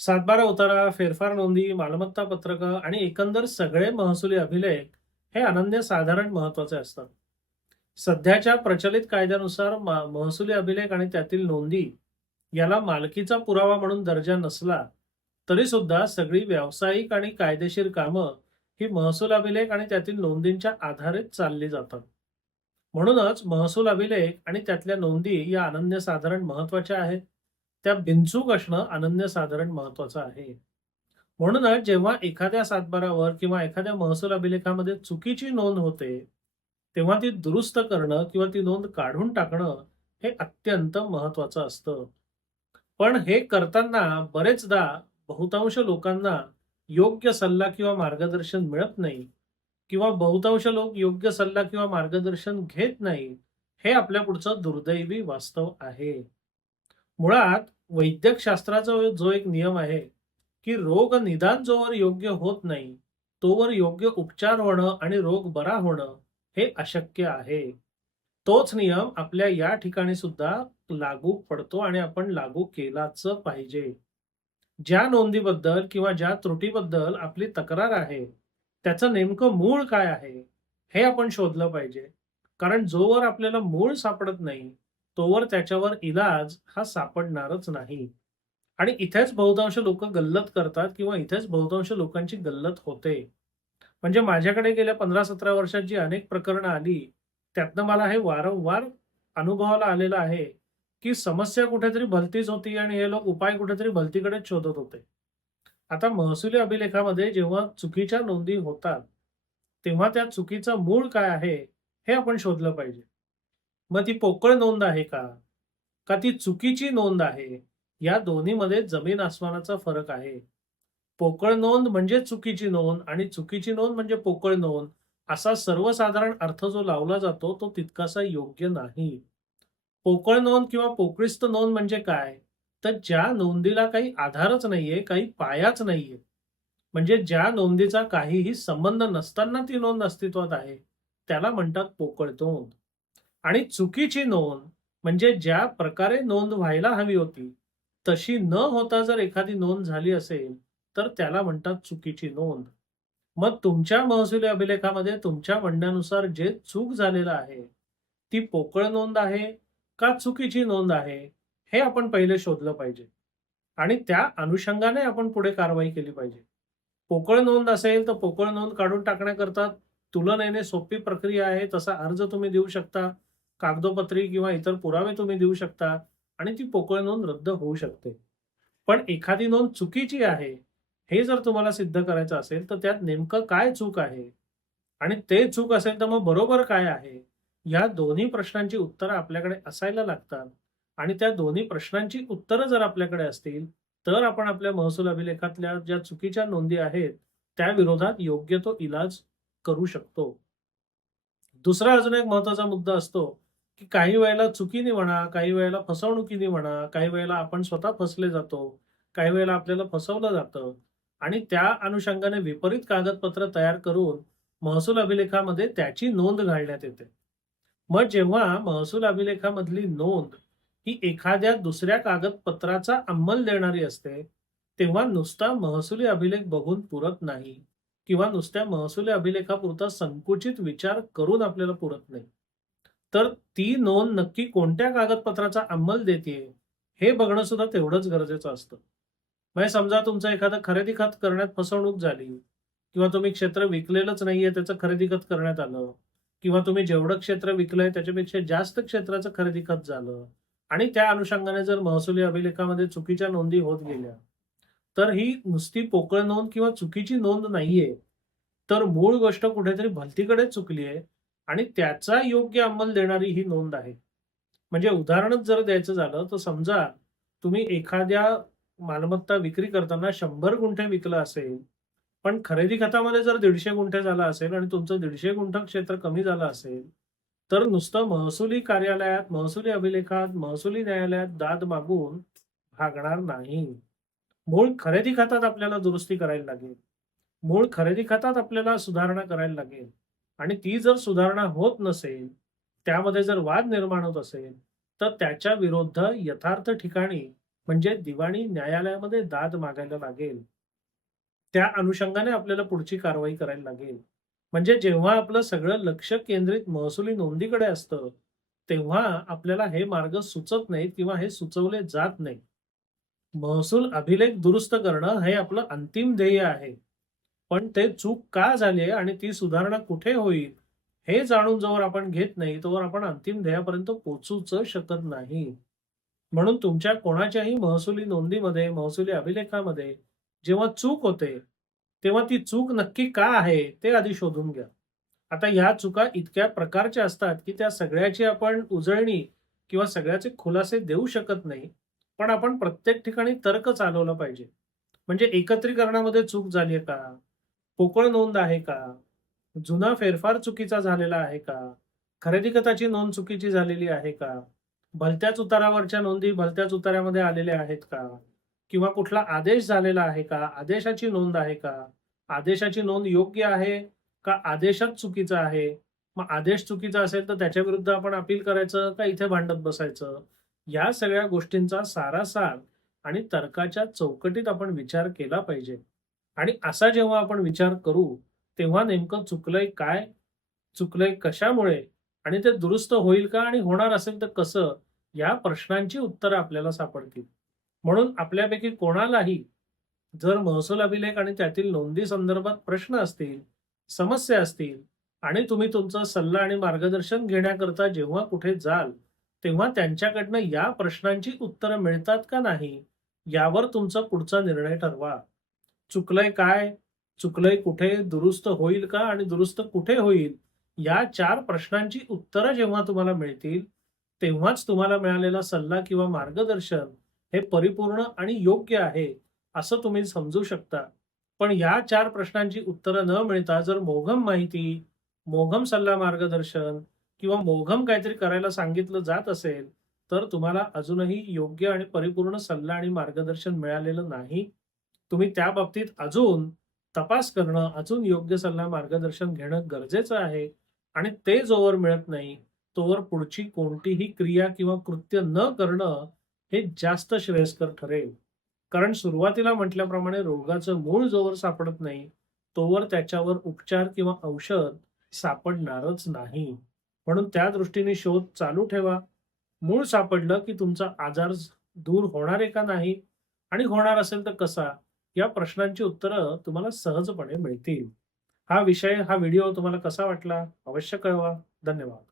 सातबारा उतारा, फेरफार नोंदी, मालमत्ता पत्रकं आणि एकंदर सगळे महसुली अभिलेख हे अनन्यसाधारण महत्त्वाचे असतात. सध्याच्या प्रचलित कायद्यानुसार महसुली अभिलेख आणि त्यातील नोंदी याला मालकीचा पुरावा म्हणून दर्जा नसला, तरी सुद्धा सगळी व्यावसायिक आणि कायदेशीर कामं ही महसूल अभिलेख आणि त्यातील नोंदींच्या आधारेच चालली जातात. म्हणूनच महसूल अभिलेख आणि त्यातल्या नोंदी या अनन्यसाधारण महत्त्वाच्या आहेत. त्या बिनचूक असणं अनन्यसाधारण महत्त्वाचं आहे. म्हणूनच जेव्हा एखाद्या सातबारावर किंवा एखाद्या महसूल अभिलेखामध्ये चुकीची नोंद होते, तेव्हा ती दुरुस्त करणं किंवा ती नोंद काढून टाकणं हे अत्यंत महत्त्वाचं असतं. पण हे करताना बरेचदा बहुतांश लोकांना योग्य सल्ला किंवा मार्गदर्शन मिळत नाही किंवा बहुतांश लोक योग्य सल्ला किंवा मार्गदर्शन घेत नाही. हे आपल्या पुढचं दुर्दैवी वास्तव आहे. मुळात वैद्यकशास्त्राचा जो एक नियम आहे, की रोग निदान जोवर योग्य होत नाही, तोवर योग्य उपचार होणं आणि रोग बरा होणं हे अशक्य आहे. तोच नियम आपल्या या ठिकाणी सुद्धा लागू पडतो आणि आपण लागू केलाच पाहिजे. ज्या नोंदीबद्दल किंवा ज्या त्रुटीबद्दल आपली तक्रार आहे, त्याचं नेमकं मूळ काय आहे, हे आपण शोधलं पाहिजे. कारण जोवर आपल्याला मूळ सापडत नाही, तोवर त्याच्यावर इलाज हा सापडणारच नाही. आणि इथेच बहुतांश लोकं गल्लत करतात किंवा इथेच बहुतांश लोकांची गल्लत होते. म्हणजे माझ्याकडे गेल्या 15-17 वर्षात जी अनेक प्रकरणं आली, त्यातनं मला हे वारंवार अनुभवाला आलेलं आहे, की समस्या कुठेतरी भलतीच होती आणि हे लोक उपाय कुठेतरी भलतीकडेच शोधत होते. आता महसुली अभिलेखामध्ये जेव्हा चुकीच्या नोंदी होतात, तेव्हा त्या चुकीचं मूळ काय आहे, हे आपण शोधलं पाहिजे. मग ती पोकळ नोंद आहे का? का ती चुकीची नोंद आहे? या दोन्हीमध्ये जमीन आसमानाचा फरक आहे. पोकळ नोंद म्हणजे चुकीची नोंद आणि चुकीची नोंद म्हणजे पोकळ नोंद, असा सर्वसाधारण अर्थ जो लावला जातो, तो तितकासा योग्य नाही. पोकळ नोंद किंवा पोकळीस्त नोंद म्हणजे काय? तर ज्या नोंदीला काही आधारच नाहीये, काही पायाच नाहीये. म्हणजे ज्या नोंदीचा काहीही संबंध नसताना ती नोंद अस्तित्वात आहे, त्याला म्हणतात पोकळ नोंद. आणि चुकीची नोंद म्हणजे ज्या प्रकारे नोंद व्हायला हवी होती, तशी न होता जर एखादी नोंद झाली असेल, तर त्याला म्हणतात चुकीची नोंद. मग तुमच्या महसुली अभिलेखामध्ये तुमच्या म्हणण्यानुसार जे चूक झालेलं आहे, ती पोकळ नोंद आहे का चुकीची नोंद आहे, हे आपण पहिले शोधलं पाहिजे. आणि त्या अनुषंगाने आपण पुढे कारवाई केली पाहिजे. पोकळ नोंद असेल, तर पोकळ नोंद काढून टाकण्याकरता तुलनेने सोपी प्रक्रिया आहे. तसा अर्ज तुम्ही देऊ शकता. कागदोपत्री किंवा इतर पुरावे तुम्ही देऊ शकता आणि ती पोकळ नोंद रद्द होऊ शकते. पण एखादी नोंद चुकीची आहे, हे जर तुम्हाला सिद्ध करायचं असेल, तर त्यात नेमकं काय चूक आहे? आणि ते चूक असेल, तर मग बरोबर काय आहे? या दोन्ही प्रश्नांची उत्तरं आपल्याकडे असायला लागतात आणि त्या दोन्ही प्रश्नांची उत्तरं जर आपल्याकडे असतील, तर आपण आपल्या महसूल अभिलेखातल्या ज्या चुकीच्या नोंदी आहेत, त्या विरोधात योग्य तो इलाज करू शकतो. दुसरा अजून एक महत्त्वाचा मुद्दा असतो, की काही वेळेला चुकीने म्हणा, काही वेळेला फसवणुकीने म्हणा, काही वेळेला आपण स्वतः फसले जातो, काही वेळेला आपल्याला फसवलं जातं आणि त्या अनुषंगाने विपरीत कागदपत्र तयार करून महसूल अभिलेखामध्ये त्याची नोंद घालण्यात येते. मग जेव्हा महसूल अभिलेखामधली नोंद ही एखाद्या दुसऱ्या कागदपत्राचा अंमल देणारी असते, तेव्हा नुसता महसुली अभिलेख बघून पुरत नाही किंवा नुसत्या महसुली अभिलेखापुरता संकुचित विचार करून आपल्याला पुरत नाही. तर ती नोंद नक्की कोणत्या कागदपत्राचा अंमल देतेय, हे बघणं सुद्धा तेवढंच गरजेचं असतं. म्हणजे समजा तुमचं एखादं खरेदी खत करण्यात फसवणूक झाली किंवा तुम्ही क्षेत्र विकलेलंच नाहीये, त्याचं खरेदी खत करण्यात आलं किंवा तुम्ही जेवढं क्षेत्र विकलंय त्याच्यापेक्षा जास्त क्षेत्राचं खरेदी खत झालं आणि त्या अनुषंगाने जर महसुली अभिलेखामध्ये चुकीच्या नोंदी होत गेल्या, तर ही नुसती पोकळ नोंद किंवा चुकीची नोंद नाहीये. तर मूळ गोष्ट कुठेतरी भलतीकडे चुकली आहे आणि त्याचा योग्य अंमल देणारी ही नोंद आहे. म्हणजे उदाहरणच जर द्यायचं झालं, तर समजा तुम्ही एखाद्या मालमत्ता विक्री करताना 100 गुंठे विकलं असेल, पण खरेदी खतामध्ये जर 150 गुंठे झाला असेल आणि तुमचं 150 गुंठ क्षेत्र कमी झालं असेल, तर नुसतं महसुली कार्यालयात, महसुली अभिलेखात, महसुली न्यायालयात दाद मागून भागणार नाही. मूळ खरेदी खात्यात आपल्याला दुरुस्ती करायला लागेल. मूळ खरेदी खात्यात आपल्याला सुधारणा करायला लागेल आणि ती जर सुधारणा होत नसेल, त्यामध्ये जर वाद निर्माण होत असेल, तर त्याच्या विरुद्ध यथार्थ ठिकाणी म्हणजे दिवाणी न्यायालयामध्ये दाद मागायला लागेल. त्या अनुषंगाने आपल्याला पुढची कारवाई करायला लागेल. म्हणजे जेव्हा आपलं सगळं लक्ष केंद्रित महसुली नोंदीकडे असतं, तेव्हा आपल्याला हे मार्ग सुचत नाहीत किंवा हे सुचवले जात नाही. महसूल अभिलेख दुरुस्त करणं हे आपलं अंतिम ध्येय आहे. पण ते चूक का झाली आहे आणि ती सुधारणा कुठे होईल, हे जाणून जोवर आपण घेत नाही, तोवर आपण अंतिम ध्येयापर्यंत पोहोचूच शकत नाही. म्हणून तुमच्या कोणाच्याही महसुली नोंदीमध्ये, महसुली अभिलेखामध्ये जेव्हा चूक होते, तेव्हा ती चूक नक्की का आहे, ते आधी शोधून घ्या. आता ह्या चुका इतक्या प्रकारच्या असतात, की त्या सगळ्याची आपण उजळणी किंवा सगळ्याचे खुलासे देऊ शकत नाही. पण आपण प्रत्येक ठिकाणी तर्क चालवला पाहिजे. म्हणजे एकत्रीकरणामध्ये चूक झाली आहे का? पोकळ नोंद आहे का? जुना फेरफार चुकीचा झालेला आहे का? खरेदी खताची नोंद चुकीची झालेली आहे का? भलत्याच उतारावरच्या नोंदी भलत्याच उतार्यामध्ये आलेल्या आहेत का? किंवा कुठला आदेश झालेला आहे का? आदेशाची नोंद आहे का? आदेशाची नोंद योग्य आहे का आदेशच चुकीचा आहे? मग आदेश चुकीचा असेल तर त्याच्याविरुद्ध आपण अपील करायचं का इथे भांडत बसायचं? या सगळ्या गोष्टींचा सारासार आणि तर्काच्या चौकटीत आपण विचार केला पाहिजे. आणि असा जेव्हा आपण विचार करू, तेव्हा नेमकं चुकलंय काय? चुकलंय कशामुळे? आणि ते दुरुस्त होईल का? आणि होणार असेल तर कसं? या प्रश्नांची उत्तरं आपल्याला सापडतील. म्हणून आपल्यापैकी कोणालाही जर महसूल अभिलेख आणि त्यातील नोंदी संदर्भात प्रश्न असतील, समस्या असतील आणि तुम्ही तुमचा सल्ला आणि मार्गदर्शन घेण्याकरता जेव्हा कुठे जाल, तेव्हा त्यांच्याकडनं या प्रश्नांची उत्तरं मिळतात का नाही, यावर तुमचा पुढचा निर्णय ठरवा. चुकलंय काय? चुकलंय कुठे? दुरुस्त होईल का? आणि दुरुस्त कुठे होईल? या 4 प्रश्नांची उत्तरं जेव्हा तुम्हाला मिळतील, तेव्हाच तुम्हाला मिळालेला सल्ला किंवा मार्गदर्शन हे परिपूर्ण आणि योग्य आहे, असं तुम्ही समजू शकता. पण या 4 प्रश्नांची उत्तरं न मिळता जर मोघम माहिती, मोघम सल्ला मार्गदर्शन किंवा मोघम काहीतरी करायला सांगितलं जात असेल, तर तुम्हाला अजूनही योग्य आणि परिपूर्ण सल्ला आणि मार्गदर्शन मिळालेलं नाही. तुम्ही त्या बाबतीत अजून तपास करणं, अजून योग्य सल्ला मार्गदर्शन घेणं गरजेचं आहे आणि ते जोवर मिळत नाही, तोवर पुढची कोणतीही क्रिया किंवा कृत्य न करणं हे जास्त श्रेयस्कर ठरेल. कारण सुरुवातीला म्हटल्याप्रमाणे रोगाचं मूळ जोवर सापडत नाही, तोवर त्याच्यावर उपचार किंवा औषध सापडणारच नाही. म्हणून त्या दृष्टीने शोध चालू ठेवा. मूळ सापडलं की तुमचा आजार दूर होणार आहे का नाही आणि होणार असेल तर कसा? या प्रश्नांची उत्तरं तुम्हाला सहजपणे मिळतील. हा व्हिडिओ तुम्हाला कसा वाटला? अवश्य कळवा. धन्यवाद.